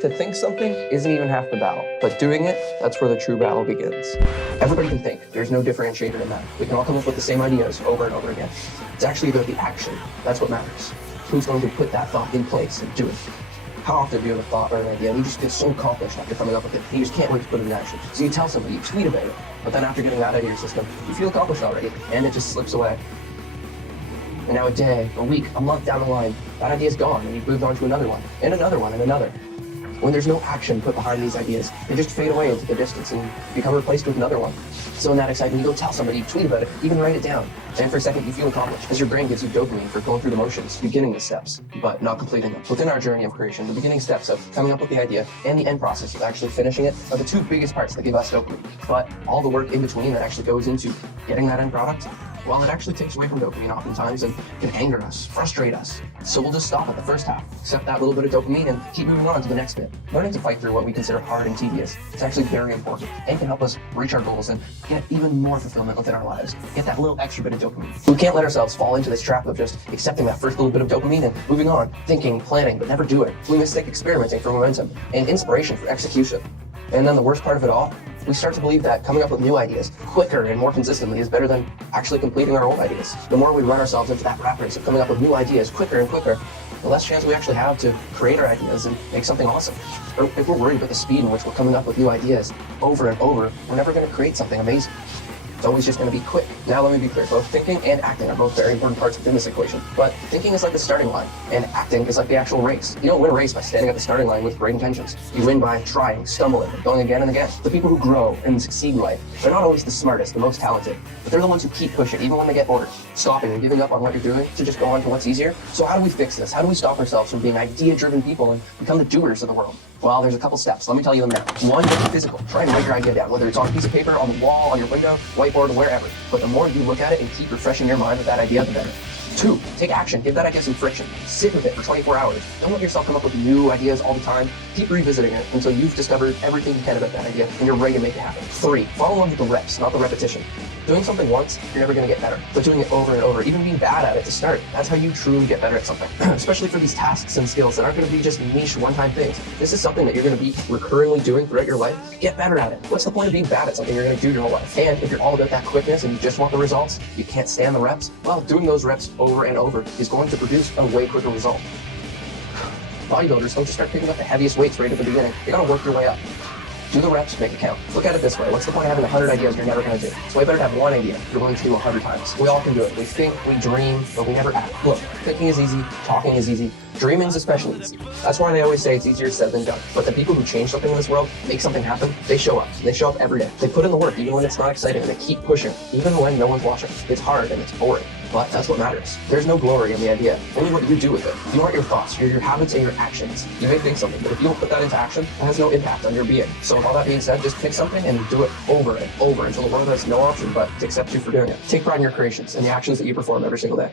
To think something isn't even half the battle, but doing it, that's where the true battle begins. Everybody can think. There's no differentiator in that. We can all come up with the same ideas over and over again. It's actually about the action. That's what matters. Who's going to put that thought in place and do it? How often do you have a thought or an idea and you just feel so accomplished after coming up with it, and you just can't wait to put it in action? So you tell somebody, you tweet about it, but then after getting that out of your system, you feel accomplished already, and it just slips away. And now a day, a week, a month down the line, that idea's gone, and you've moved on to another one, and another one, and another. When there's no action put behind these ideas, they just fade away into the distance and become replaced with another one. So in that excitement, you go tell somebody, you tweet about it, even write it down. And for a second, you feel accomplished, as your brain gives you dopamine for going through the motions, beginning the steps, but not completing them. Within our journey of creation, the beginning steps of coming up with the idea and the end process of actually finishing it are the two biggest parts that give us dopamine. But all the work in between that actually goes into getting that end product, well, it actually takes away from dopamine oftentimes and can anger us, frustrate us. So we'll just stop at the first half, accept that little bit of dopamine, and keep moving on to the next bit. Learning to fight through what we consider hard and tedious is actually very important and can help us reach our goals and get even more fulfillment within our lives. Get that little extra bit of dopamine. We can't let ourselves fall into this trap of just accepting that first little bit of dopamine and moving on, thinking, planning, but never doing. We mistake experimenting for momentum and inspiration for execution. And then the worst part of it all, we start to believe that coming up with new ideas quicker and more consistently is better than actually completing our old ideas. The more we run ourselves into that rat race of coming up with new ideas quicker and quicker, the less chance we actually have to create our ideas and make something awesome. Or if we're worried about the speed in which we're coming up with new ideas over and over, we're never going to create something amazing. It's always just going to be quick. Now let me be clear, both thinking and acting are both very important parts within this equation. But thinking is like the starting line, and acting is like the actual race. You don't win a race by standing at the starting line with great intentions. You win by trying, stumbling, and going again and again. The people who grow and succeed in life, they're not always the smartest, the most talented, but they're the ones who keep pushing, even when they get bored, stopping and giving up on what you're doing to just go on to what's easier. So how do we fix this? How do we stop ourselves from being idea-driven people and become the doers of the world? Well, there's a couple steps. Let me tell you them now. One, make it physical. Try and write your idea down, whether it's on a piece of paper, on the wall, on your window, whiteboard, wherever. But the more you look at it and keep refreshing your mind with that idea, the better. Two, take action. Give that idea some friction. Sit with it for 24 hours. Don't let yourself come up with new ideas all the time. Keep revisiting it until you've discovered everything you can about that idea and you're ready to make it happen. Three, follow along with the reps, not the repetition. Doing something once, you're never going to get better. But doing it over and over, even being bad at it to start, that's how you truly get better at something. Especially for these tasks and skills that aren't going to be just niche one-time things. This is something that you're going to be recurringly doing throughout your life. Get better at it. What's the point of being bad at something you're going to do your whole life? And if you're all about that quickness and you just want the results, you can't stand the reps, well, doing those reps over and over is going to produce a way quicker result. Bodybuilders don't just start picking up the heaviest weights right at the beginning. You got to work your way up. Do the reps, make it count. Look at it this way. What's the point of having 100 ideas you're never going to do? It's way better to have one idea you're willing to do 100 times. We all can do it. We think, we dream, but we never act. Look, thinking is easy, talking is easy, dreaming is especially easy. That's why they always say it's easier said than done. But the people who change something in this world, make something happen, they show up. They show up every day. They put in the work even when it's not exciting, and they keep pushing, even when no one's watching. It's hard and it's boring. But that's what matters. There's no glory in the idea, only what you do with it. You aren't your thoughts, you're your habits and your actions. You may think something, but if you don't put that into action, it has no impact on your being. So with all that being said, just pick something and do it over and over until the world has no option but to accept you for doing it. Take pride in your creations and the actions that you perform every single day.